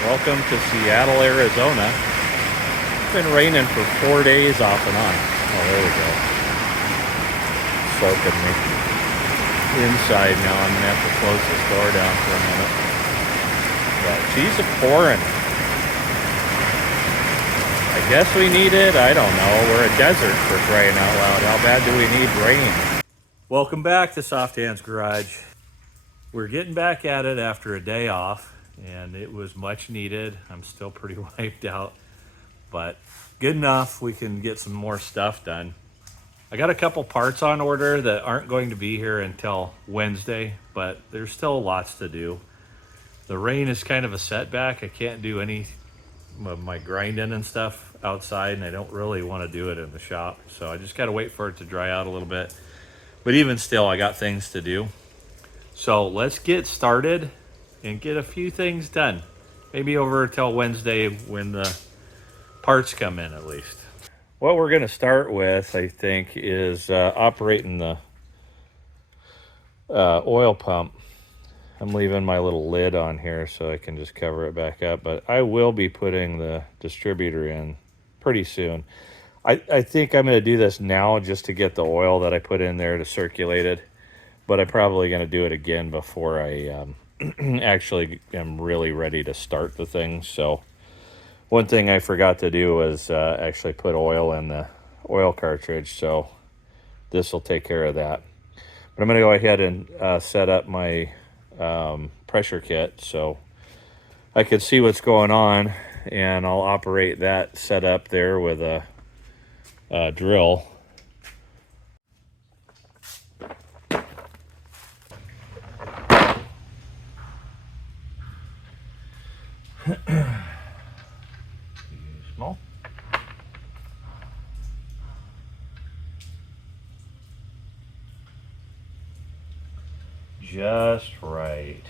Welcome to Seattle, Arizona. It's been raining for 4 days off and on. Oh, there we go. Soaking me. Inside now, I'm going to have to close this door down for a minute. But she's pouring. I guess we need it. I don't know. We're a desert for crying out loud. How bad do we need rain? Welcome back to Soft Hands Garage. We're getting back at it after a day off, and it was much needed. I'm still pretty wiped out, but good enough. We can get some more stuff done. I got a couple parts on order that aren't going to be here until Wednesday, but there's still lots to do. The rain is kind of a setback. I can't do any of my grinding and stuff outside, and I don't really want to do it in the shop, so I just got to wait for it to dry out a little bit. But even still, I got things to do. So let's get started and get a few things done. Maybe over till Wednesday when the parts come in at least. What we're going to start with, I think, is operating the oil pump. I'm leaving my little lid on here so I can just cover it back up, but I will be putting the distributor in pretty soon. I think I'm going to do this now just to get the oil that I put in there to circulate it, but I'm probably going to do it again before I actually am really ready to start the thing. So one thing I forgot to do was actually put oil in the oil cartridge, so this will take care of that. But I'm going to go ahead and set up my pressure kit so I can see what's going on, and I'll operate that setup there with a drill. Small. Just right.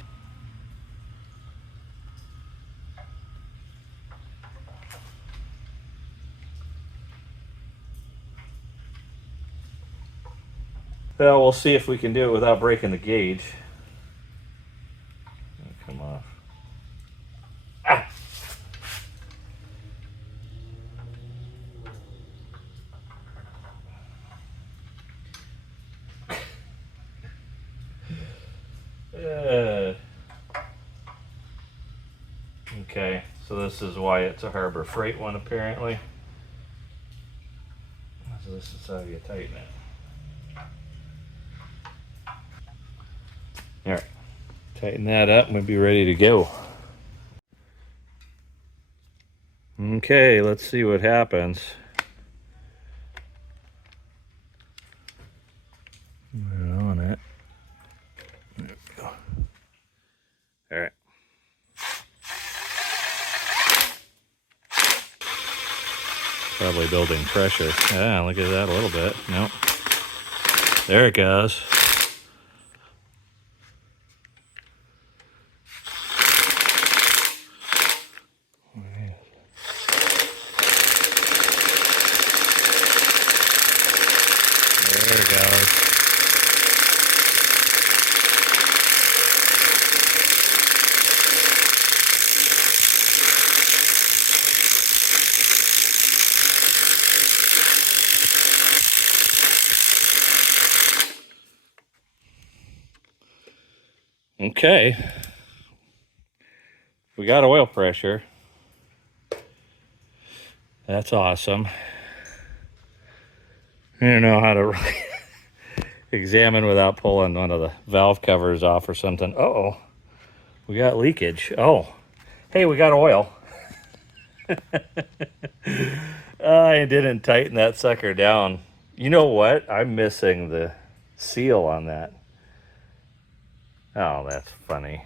Well, we'll see if we can do it without breaking the gauge. Come off. Ah! Okay, so this is why it's a Harbor Freight one apparently. So this is how you tighten it. All right, tighten that up and we'll be ready to go. Okay, let's see what happens. We're on it. There we go. All right. Probably building pressure. Yeah, look at that a little bit. Nope. There it goes. There it goes. Okay. We got oil pressure. That's awesome. I don't know how to examine without pulling one of the valve covers off or something. Uh-oh. We got leakage. Oh. Hey, we got oil. I didn't tighten that sucker down. You know what? I'm missing the seal on that. Oh, that's funny.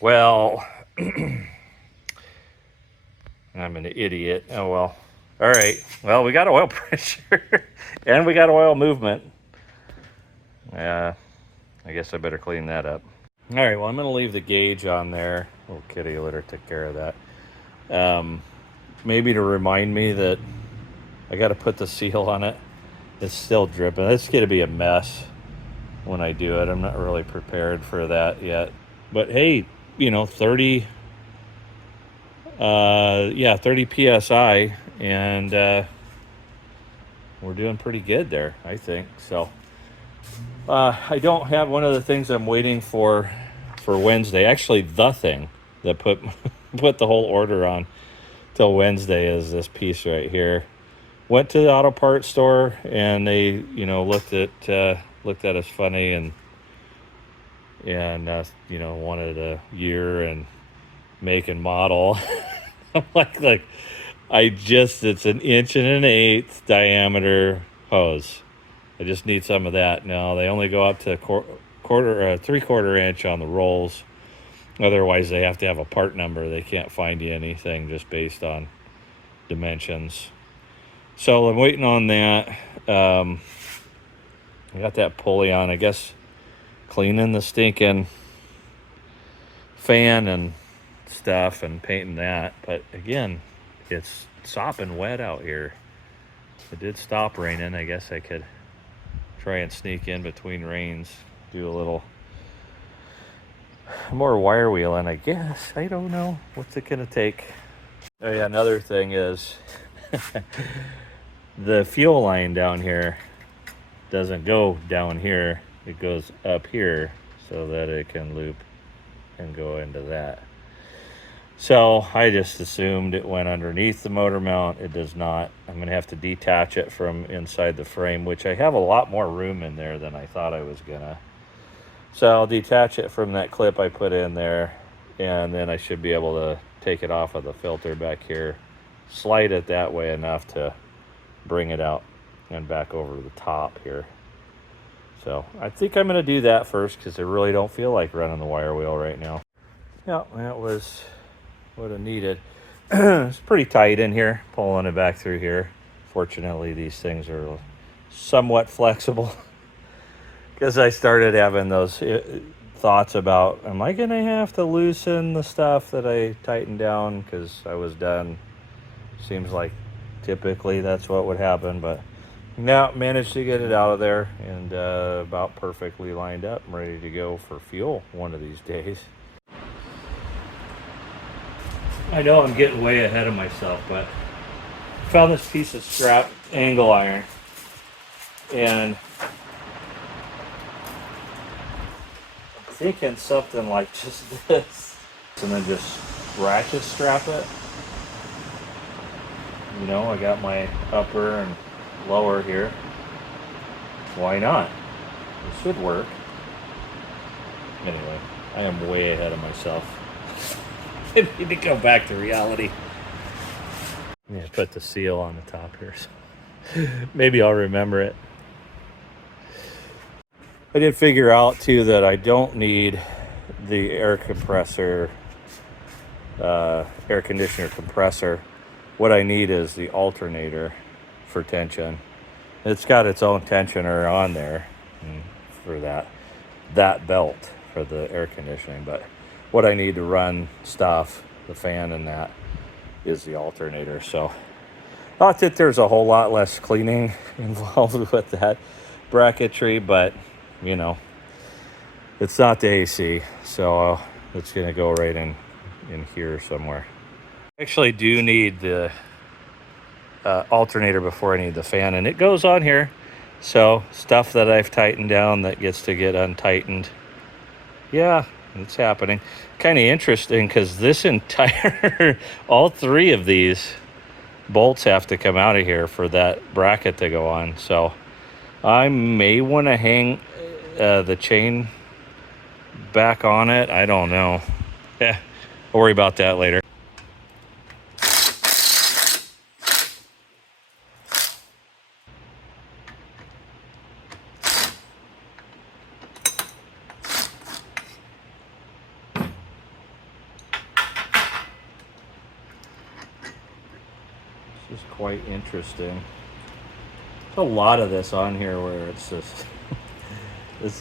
Well, I'm an idiot. Oh, well. All right. Well, we got oil pressure and we got oil movement. I guess I better clean that up. All right. Well, I'm going to leave the gauge on there. Little kitty litter took care of that. Maybe to remind me that I got to put the seal on it. It's still dripping. It's going to be a mess when I do it. I'm not really prepared for that yet. But hey, you know, 30 Yeah, 30 psi, and we're doing pretty good there, I think. So I don't have one of the things I'm waiting for Wednesday. Actually, the thing that put put the whole order on till Wednesday is this piece right here. Went to the auto parts store, and they, looked at us funny, and wanted a year and make and model. I'm like, it's an 1.125" diameter hose. I just need some of that. No, they only go up to quarter, 3/4 inch on the rolls. Otherwise, they have to have a part number. They can't find you anything just based on dimensions. So I'm waiting on that. I got that pulley on, I guess, cleaning the stinking fan and stuff and painting that. But again, it's sopping wet out here. It did stop raining. I guess I could try and sneak in between rains, do a little more wire wheeling, I guess. I don't know. What's it gonna take? Oh yeah, another thing is the fuel line down here doesn't go down here. It goes up here so that it can loop and go into that. So I just assumed it went underneath the motor mount. It does not. I'm going to have to detach it from inside the frame, which I have a lot more room in there than I thought I was going to. So I'll detach it from that clip I put in there, and then I should be able to take it off of the filter back here, slide it that way enough to bring it out and back over to the top here. So I think I'm going to do that first because I really don't feel like running the wire wheel right now. Yeah, that was what I needed. It's pretty tight in here, pulling it back through here. Fortunately, these things are somewhat flexible because I started having those thoughts about, am I going to have to loosen the stuff that I tightened down because I was done? Seems like typically that's what would happen, but now managed to get it out of there and about perfectly lined up and ready to go for fuel one of these days. I know I'm getting way ahead of myself, but I found this piece of scrap angle iron, and I'm thinking something like just this, and then just ratchet strap it. I got my upper and lower here. Why not? It should work. Anyway, I am way ahead of myself. I need to go back to reality. I'm gonna put the seal on the top here, so maybe I'll remember it. I did figure out too that I don't need the air conditioner compressor. What I need is the alternator for tension. It's got its own tensioner on there for that belt for the air conditioning, but what I need to run stuff, the fan and that, is the alternator. So not that there's a whole lot less cleaning involved with that bracketry, but it's not the AC, so it's gonna go right in here somewhere. I actually do need the alternator before I need the fan, and it goes on here. So stuff that I've tightened down that gets to get untightened. Yeah, it's happening. Kind of interesting because this entire, all three of these bolts have to come out of here for that bracket to go on. So I may want to hang the chain back on it. I don't know. Yeah, I'll worry about that later. This is quite interesting. There's a lot of this on here where it's just it's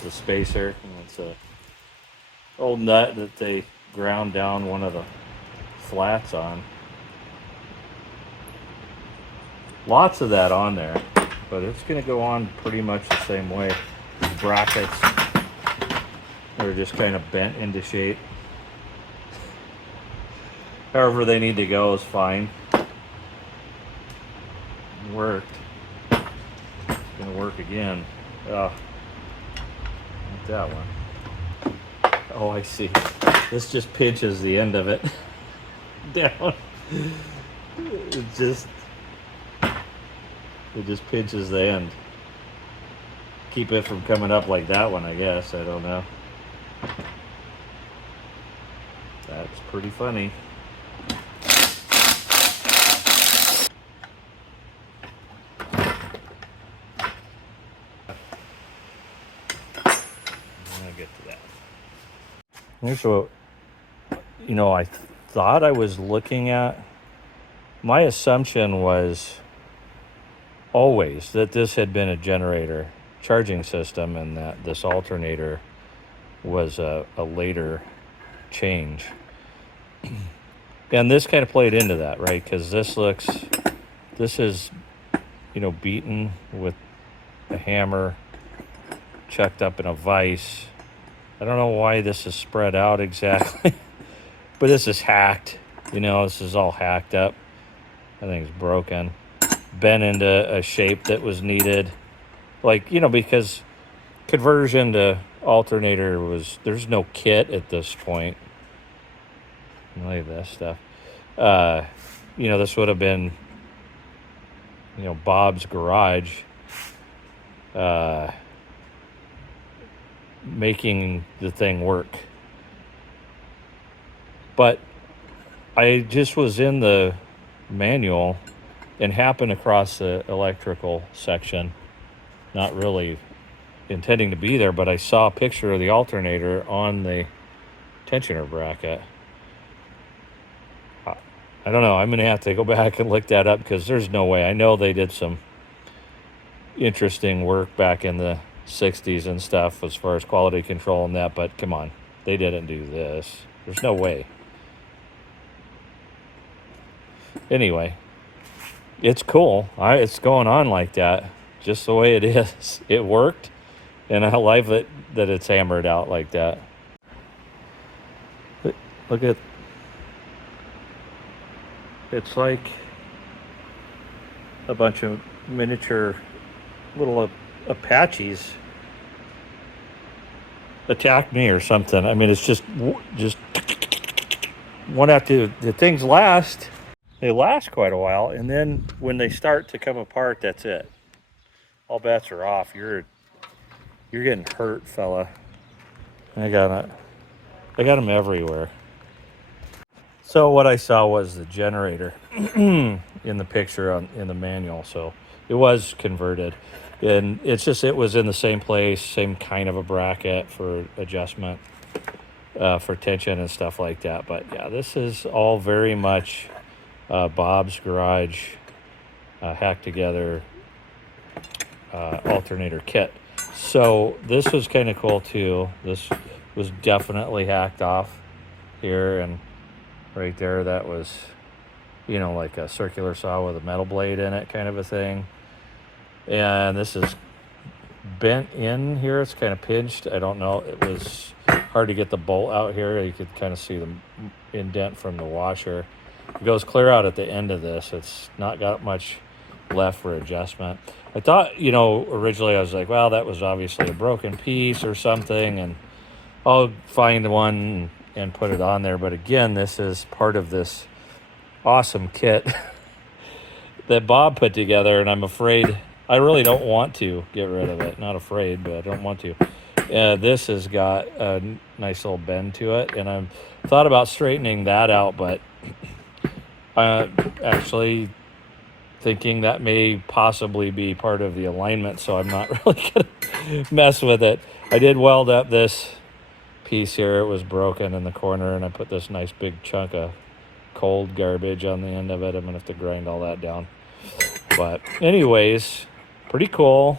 the spacer, and it's a old nut that they ground down one of the flats on. Lots of that on there, but it's going to go on pretty much the same way. These brackets are just kind of bent into shape. however they need to go is fine. It worked. It's gonna work again. Not that one. Oh, I see. This just pinches the end of it down. It just pinches the end. Keep it from coming up like that one, I guess. I don't know. That's pretty funny. I'm gonna get to that. Here's what, I thought I was looking at. My assumption was always that this had been a generator charging system and that this alternator was a later change. And this kind of played into that, right? Because this is, beaten with a hammer, chucked up in a vise. I don't know why this is spread out exactly, but this is hacked. This is all hacked up. I think it's broken, bent into a shape that was needed. Because conversion to alternator there's no kit at this point. Look at this stuff. This would have been, Bob's garage, making the thing work. But I just was in the manual and happened across the electrical section, not really intending to be there, but I saw a picture of the alternator on the tensioner bracket. I don't know. I'm going to have to go back and look that up because there's no way. I know they did some interesting work back in the 60s and stuff as far as quality control and that, but come on. They didn't do this. There's no way. Anyway, it's cool. It's going on like that, just the way it is. It worked, and I like it that it's hammered out like that. Look at, it's like a bunch of miniature little Apaches attacked me or something. I mean, it's just one after the things last. They last quite a while, and then when they start to come apart, that's it. All bets are off. You're getting hurt, fella. I got them everywhere. So what I saw was the generator in the picture in the manual. So it was converted, and it was in the same place, same kind of a bracket for adjustment, for tension and stuff like that. But yeah, this is all very much Bob's garage, hacked together alternator kit. So this was kind of cool too. This was definitely hacked off here, and right there that was, like a circular saw with a metal blade in it, kind of a thing. And this is bent in here. It's kind of pinched. I don't know. It was hard to get the bolt out here. You could kind of see the indent from the washer. It goes clear out at the end of this. It's not got much left for adjustment. I thought, originally I was like, well, that was obviously a broken piece or something, and I'll find one and put it on there. But again, this is part of this awesome kit that Bob put together, and I'm afraid, I really don't want to get rid of it. Not afraid, but I don't want to. This has got a nice little bend to it, and I've thought about straightening that out, but actually thinking that may possibly be part of the alignment, so I'm not really going to mess with it. I did weld up this piece here. It was broken in the corner, and I put this nice big chunk of cold garbage on the end of it. I'm going to have to grind all that down. But anyways, pretty cool.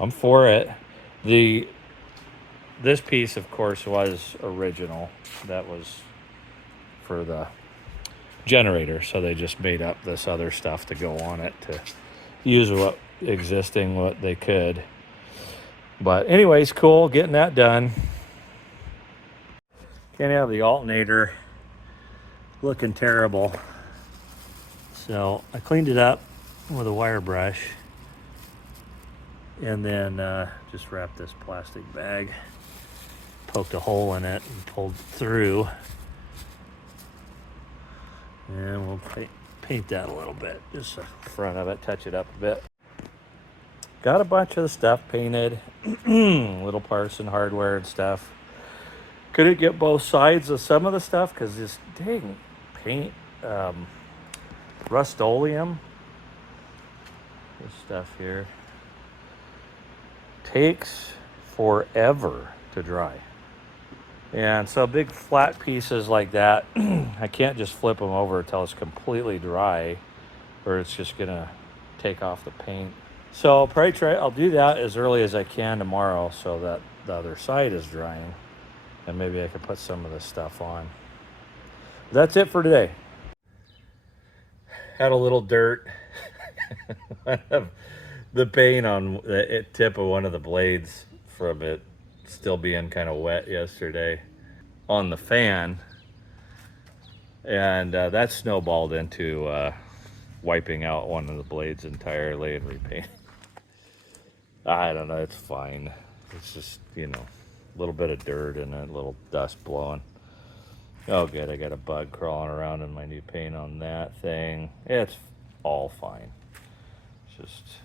I'm for it. This piece, of course, was original. That was for the generator, so they just made up this other stuff to go on it to use what they could. But anyways, cool getting that done. Can't have the alternator looking terrible. So I cleaned it up with a wire brush and then just wrapped this plastic bag, poked a hole in it and pulled it through. And we'll paint that a little bit, just the front of it, touch it up a bit. Got a bunch of the stuff painted, little parts and hardware and stuff. Couldn't get both sides of some of the stuff because this dang paint, Rust-Oleum, this stuff here, takes forever to dry. And so big flat pieces like that, I can't just flip them over until it's completely dry or it's just gonna take off the paint. So I'll do that as early as I can tomorrow so that the other side is drying and maybe I can put some of this stuff on. That's it for today. Had a little dirt. The paint on the tip of one of the blades from it still being kind of wet yesterday on the fan, and that snowballed into wiping out one of the blades entirely and repainting. I don't know, it's fine. It's just, you know, a little bit of dirt and a little dust blowing. Oh good, I got a bug crawling around in my new paint on that thing. It's all fine. It's just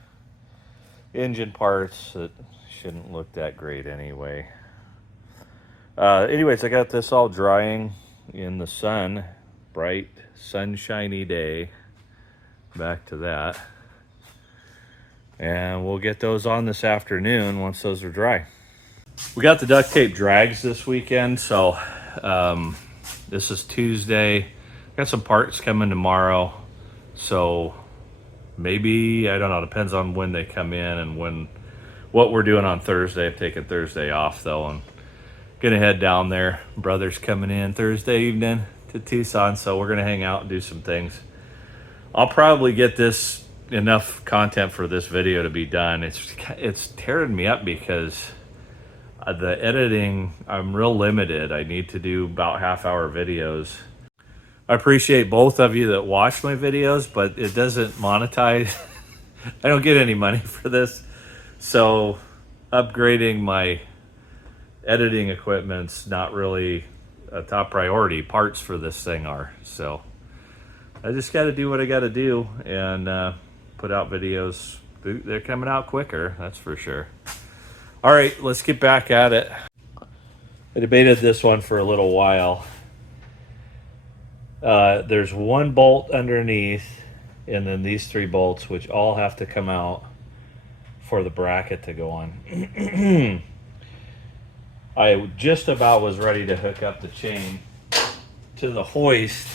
engine parts that shouldn't look that great anyway. Anyways, I got this all drying in the sun. Bright, sunshiny day. Back to that. And we'll get those on this afternoon once those are dry. We got the duct tape drags this weekend, so this is Tuesday. Got some parts coming tomorrow, so maybe, I don't know, depends on when they come in and what we're doing on Thursday. I'm taking Thursday off though, and gonna head down there. Brother's coming in Thursday evening to Tucson, so we're gonna hang out and do some things. I'll probably get this enough content for this video to be done. It's tearing me up because the editing, I'm real limited. I need to do about half-hour videos. I appreciate both of you that watch my videos, but it doesn't monetize. I don't get any money for this. So upgrading my editing equipment's not really a top priority. Parts for this thing are. So I just got to do what I got to do and put out videos. They're coming out quicker, that's for sure. All right, let's get back at it. I debated this one for a little while. There's one bolt underneath and then these 3 bolts, which all have to come out for the bracket to go on. I just about was ready to hook up the chain to the hoist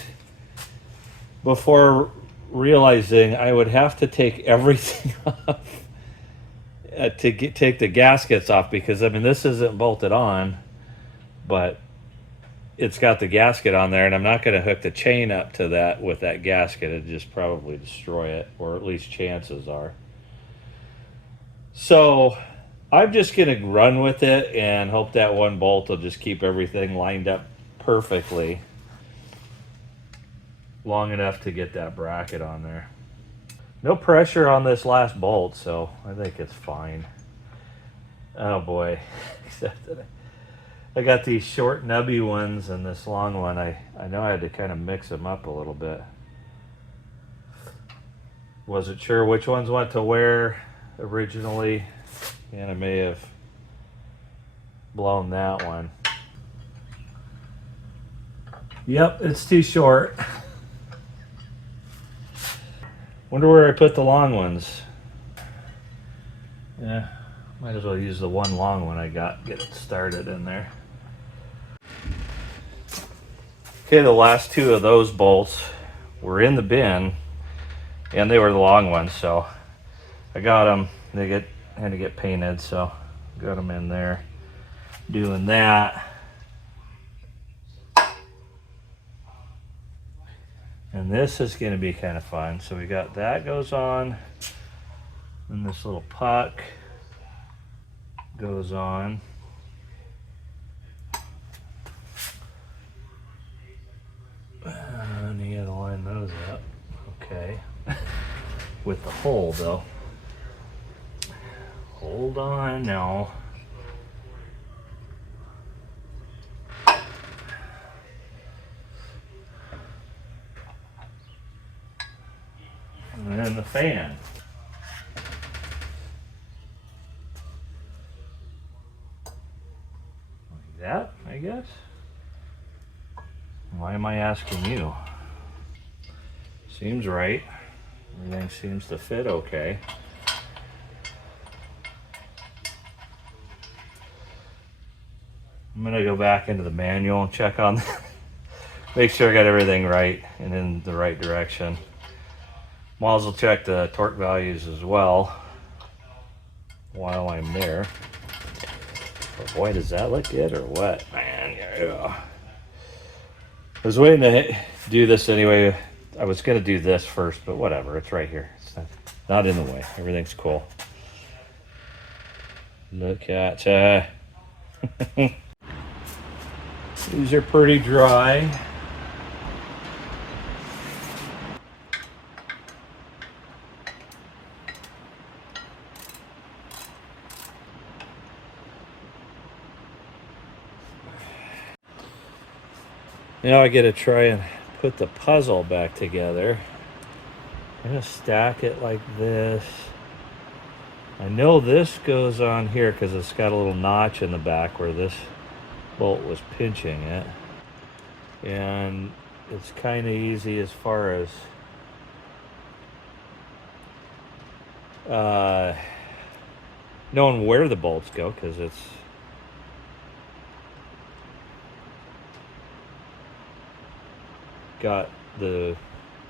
before realizing I would have to take everything off to take the gaskets off, because I mean this isn't bolted on, but it's got the gasket on there, and I'm not going to hook the chain up to that with that gasket. It'd just probably destroy it, or at least chances are. So I'm just going to run with it and hope that one bolt will just keep everything lined up perfectly long enough to get that bracket on there. No pressure on this last bolt, so I think it's fine. Oh boy, except that I got these short nubby ones and this long one. I know I had to kind of mix them up a little bit. Wasn't sure which ones went to where originally, and I may have blown that one. Yep, it's too short. Wonder where I put the long ones. Yeah, might as well use the one long one I got, get it started in there. Okay, the last 2 of those bolts were in the bin, and they were the long ones, so I got them. They had to get painted, so got them in there doing that. And this is going to be kind of fun. So we got that goes on, and this little puck goes on. with the hole though. Hold on now. And then the fan. Like that, I guess. Why am I asking you? Seems right. Everything seems to fit okay. I'm gonna go back into the manual and check on make sure I got everything right and in the right direction. Might as well check the torque values as well while I'm there. Oh boy, does that look good or what? Man, yeah. I was waiting to do this anyway. I was gonna do this first, but whatever, it's right here. It's not in the way. Everything's cool. Look at these are pretty dry. Now I get to try and put the puzzle back together. I'm gonna stack it like this. I know this goes on here because it's got a little notch in the back where this bolt was pinching it. And it's kind of easy as far as knowing where the bolts go, because it's got the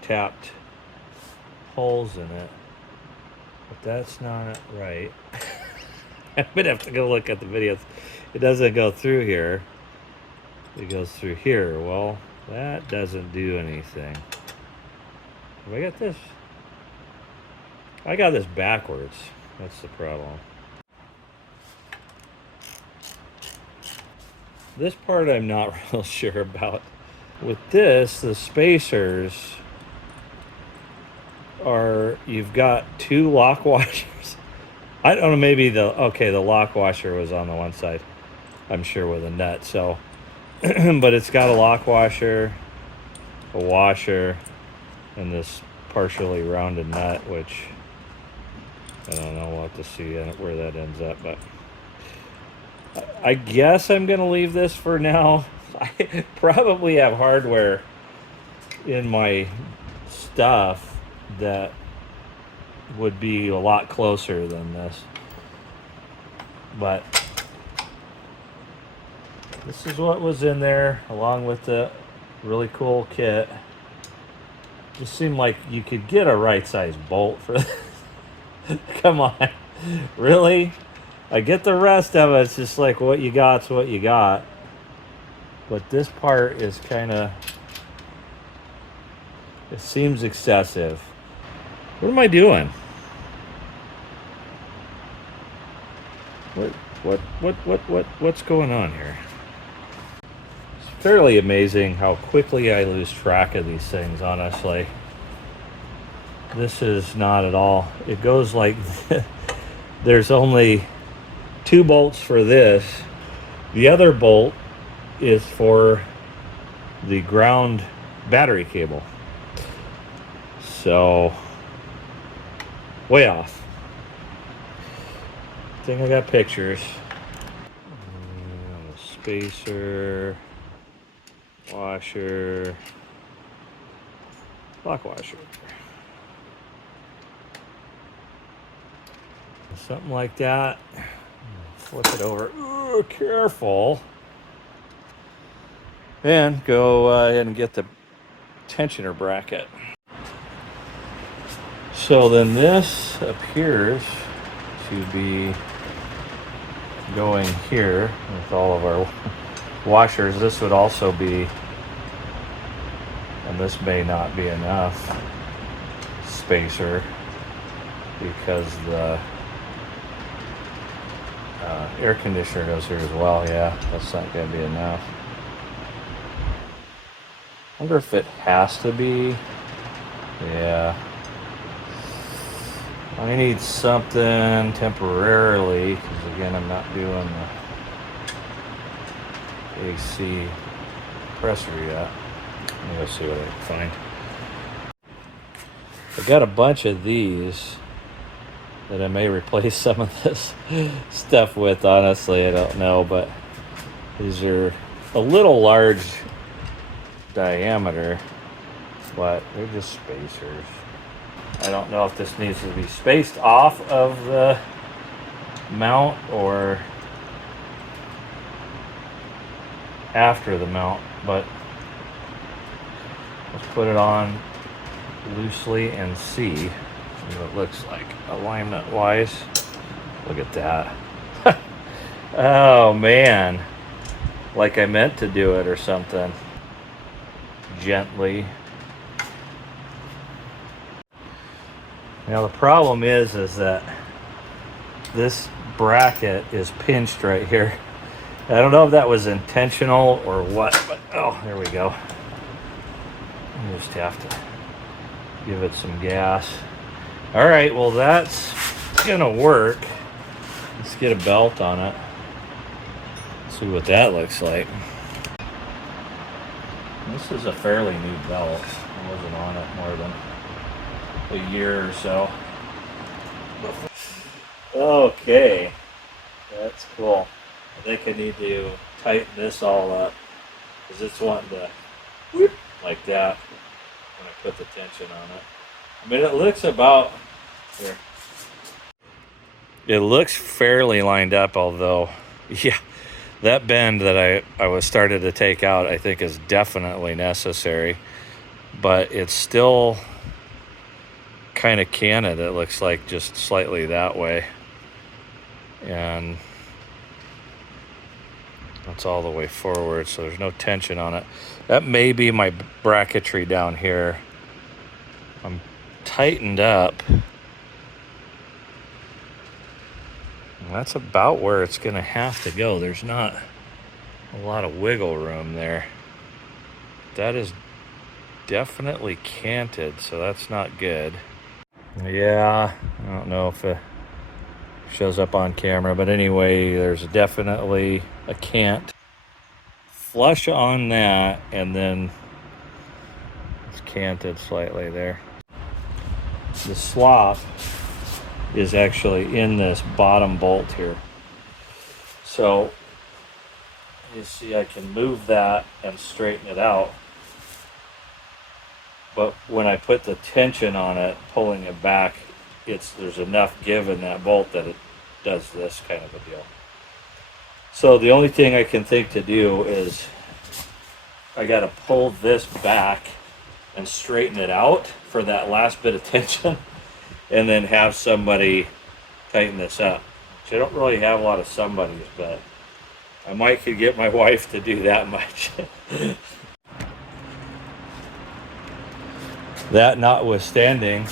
tapped holes in it, but that's not right. I'm gonna have to go look at the videos. It doesn't go through here, it goes through here. Well, that doesn't do anything. Have I got this? I got this backwards. That's the problem. This part I'm not real sure about. With this, the spacers are, you've got two lock washers. I don't know, maybe the lock washer was on the one side, I'm sure, with a nut. So, but it's got a lock washer, a washer, and this partially rounded nut, which I don't know. We'll have to see where that ends up. But I guess I'm going to leave this for now. I probably have hardware in my stuff that would be a lot closer than this. But this is what was in there, along with the really cool kit. Just seemed like you could get a right size bolt for this. Come on, really? I get the rest of it. It's just like what you got's what you got. But this part is kind of, it seems excessive. What am I doing? What's going on here? It's fairly amazing how quickly I lose track of these things, honestly. This is not at all. It goes like, there's only 2 bolts for this. The other bolt is for the ground battery cable. So, way off. I think I got pictures. Spacer, washer, lock washer. Something like that. Flip it over. Ooh, careful. And go ahead and get the tensioner bracket. So then this appears to be going here with all of our washers. This would also be, and this may not be enough spacer because the air conditioner goes here as well. Yeah, that's not going to be enough. I wonder if it has to be. Yeah. I need something temporarily, because again, I'm not doing the AC compressor yet. Let me go see what I can find. I got a bunch of these that I may replace some of this stuff with. Honestly, I don't know, but these are a little large diameter, but they're just spacers. I don't know if this needs to be spaced off of the mount or after the mount, but let's put it on loosely and see what it looks like alignment wise. Look at that. Oh man, like I meant to do it or something. Gently. Now the problem is that this bracket is pinched right here. I don't know if that was intentional or what, but oh, there we go. You just have to give it some gas. All right, well that's gonna work. Let's get a belt on it. See what that looks like. This is a fairly new belt. I wasn't on it more than a year or so. Okay, that's cool. I think I need to tighten this all up because it's wanting to whoop like that when I put the tension on it. I mean, it looks about here. It looks fairly lined up, although, yeah, that bend that I was started to take out, I think is definitely necessary, but it's still kind of canted. It looks like just slightly that way, and that's all the way forward, so there's no tension on it. That may be my bracketry down here. I'm tightened up. And that's about where it's gonna have to go. There's not a lot of wiggle room there. That is definitely canted, so that's not good. Yeah, I don't know if it shows up on camera, but anyway, there's definitely a cant. Flush on that, and then it's canted slightly there. The slop is actually in this bottom bolt here. So you see I can move that and straighten it out. But when I put the tension on it, pulling it back, there's enough give in that bolt that it does this kind of a deal. So the only thing I can think to do is I got to pull this back and straighten it out for that last bit of tension, and then have somebody tighten this up. Which I don't really have a lot of somebodies, but I might could get my wife to do that much. That notwithstanding,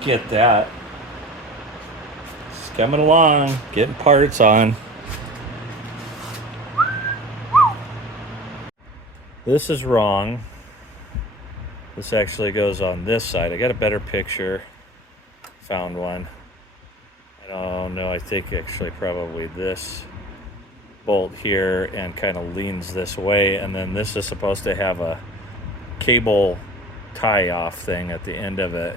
get that. It's coming along, getting parts on. This is wrong. This actually goes on this side. I got a better picture. Found one. I don't know, I think actually probably this bolt here and kind of leans this way, and then this is supposed to have a cable tie off thing at the end of it,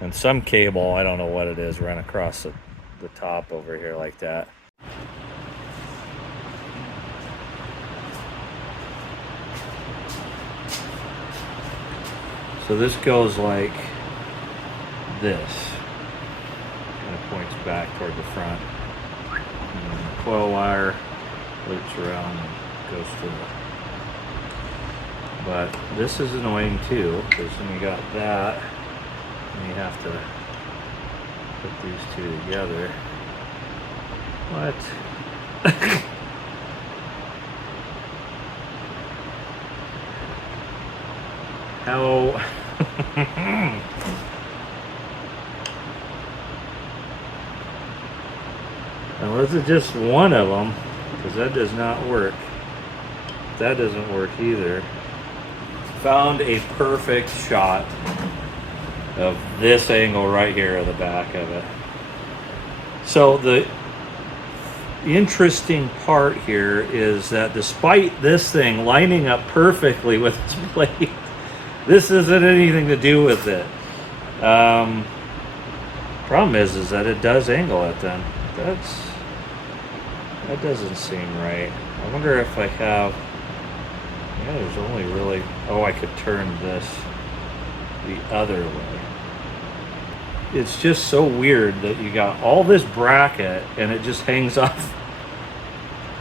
and some cable, I don't know what it is, run across the top over here like that. So this goes like this, kind of points back toward the front, and then the coil wire loops around and goes to the. But this is annoying too, because then you got that, and you have to put these two together. What? How? Unless it's just one of them, because that does not work. That doesn't work either. Found a perfect shot of this angle right here of the back of it. So the interesting part here is that despite this thing lining up perfectly with its blade, this isn't anything to do with it. Problem is that it does angle it then. That doesn't seem right. I wonder if I have, yeah, there's only really, oh, I could turn this the other way. It's just so weird that you got all this bracket and it just hangs off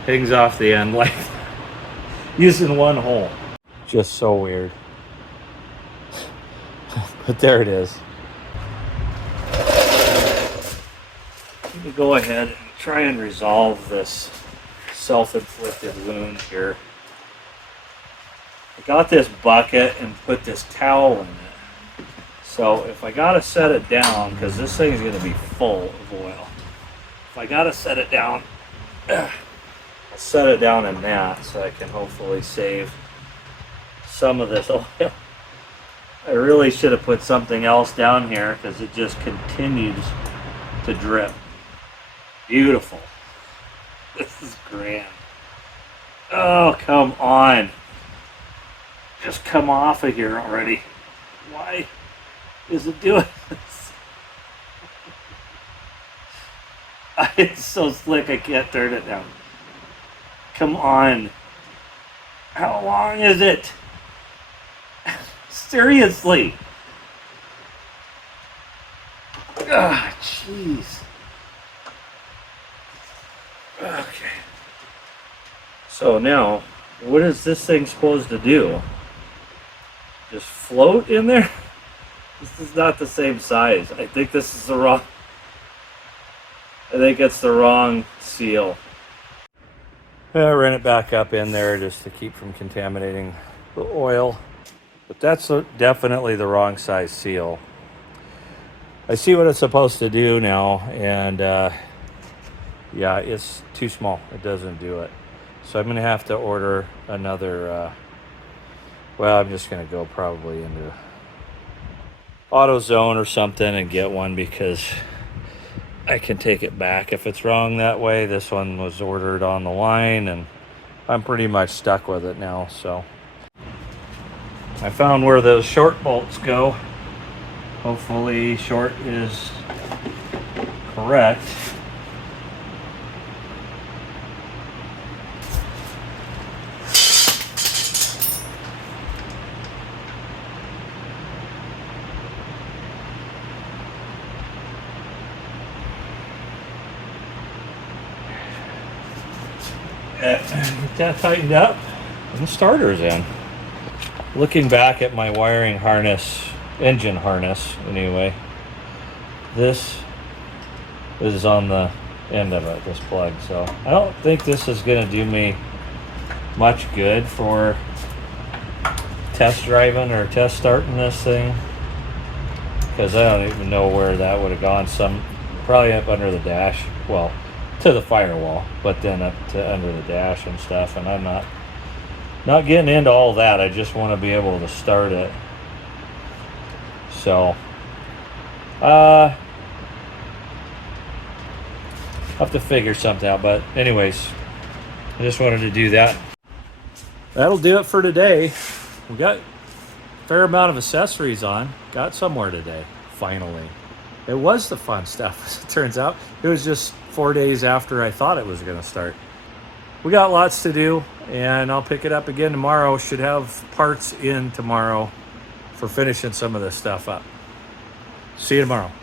the end like using one hole. Just so weird. But there it is. Let me go ahead and try and resolve this self-inflicted wound here. I got this bucket and put this towel in it. So if I gotta set it down, because this thing is gonna be full of oil. If I gotta set it down, I'll set it down in that so I can hopefully save some of this oil. I really should have put something else down here because it just continues to drip. Beautiful. This is grand. Oh, come on. Just come off of here already. Why is it doing this? It's so slick I can't turn it down. Come on. How long is it? Seriously. Ah, jeez. Okay. So now, what is this thing supposed to do? Just float in there? This is not the same size. I think this is the wrong... I think it's the wrong seal. I ran it back up in there just to keep from contaminating the oil. But that's definitely the wrong size seal. I see what it's supposed to do now, and yeah, it's too small. It doesn't do it. So I'm going to have to order another, well, I'm just going to go probably into AutoZone or something and get one because I can take it back if it's wrong that way. This one was ordered on the line and I'm pretty much stuck with it now. So I found where those short bolts go. Hopefully short is correct. Get that tightened up and the starter's in. Looking back at my wiring harness, engine harness anyway, this is on the end of it, this plug. So I don't think this is going to do me much good for test driving or test starting this thing, because I don't even know where that would have gone. Probably up under the dash, well, to the firewall, but then up to under the dash and stuff. And I'm not getting into all that. I just want to be able to start it. So I'll have to figure something out. But anyways, I just wanted to do that. That'll do it for today. We got a fair amount of accessories on. Got somewhere today, finally. It was the fun stuff, as it turns out. It was just 4 days after I thought it was going to start. We got lots to do, and I'll pick it up again tomorrow. Should have parts in tomorrow for finishing some of this stuff up. See you tomorrow.